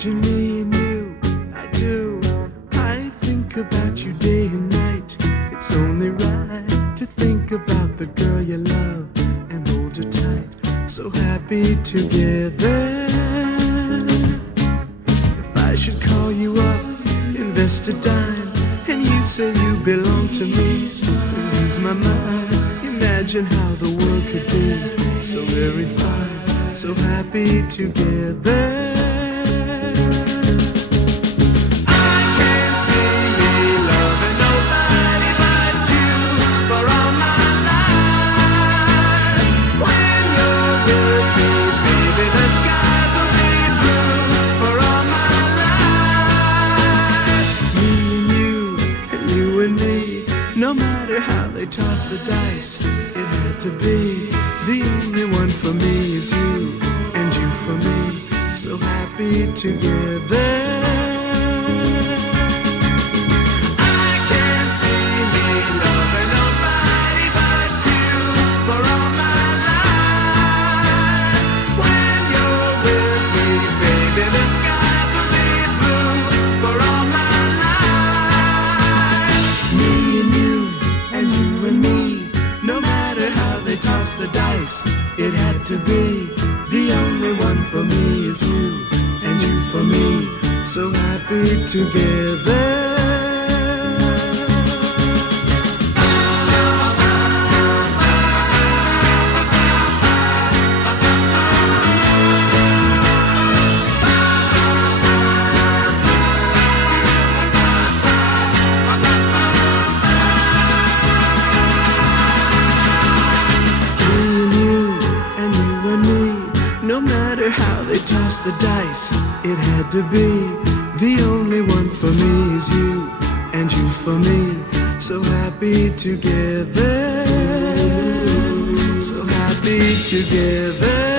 Imagine me and you, I do. I think about you day and night. It's only right to think about the girl you love and hold her tight. So happy together. If I should call you up, invest a dime, and you say you belong to me, lose my mind. Imagine how the world could be so very fine, so happy together. No matter how they toss the dice, it had to be. The only one for me is you, and you for me, so happy together. I can't see me loving nobody but you for all my life. When you're with me, baby, the skies will be blue for all my life. Me and you and me, no matter how they toss the dice, it had to be. The only one for me is you, and you for me, so happy together. No matter how they toss the dice, it had to be. The only one for me is you, and you for me, so happy together. So happy together.